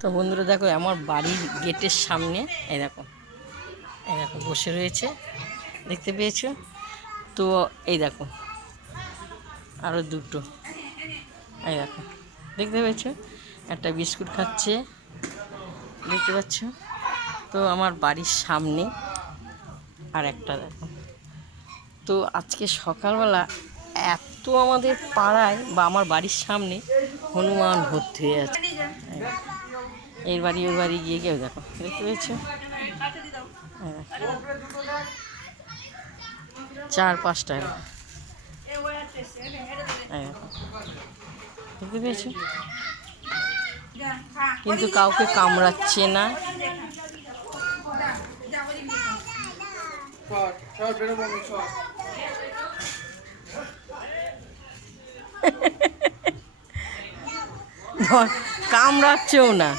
তো বন্ধুরা দেখো, আমার বাড়ির গেটের সামনে এই দেখো বসে রয়েছে, দেখতে পেয়েছো? তো এই দেখো আরও দুটো, এই দেখো দেখতে পেয়েছো, একটা বিস্কুট খাচ্ছে, দেখতে পাচ্ছ? তো আমার বাড়ির সামনে আর একটা দেখো। তো আজকে সকালবেলা এত আমাদের পাড়ায় বা আমার বাড়ির সামনে হনুমান ভর্তি হয়ে আছে। এই বাড়ি ওই বাড়ি গিয়ে কেউ দেখো, দেখতে পেয়েছো? 4-5টা দেখতে পেয়েছো, কিন্তু কাউকে কামড়াচ্ছে না। কামড়াচ্ছেও না।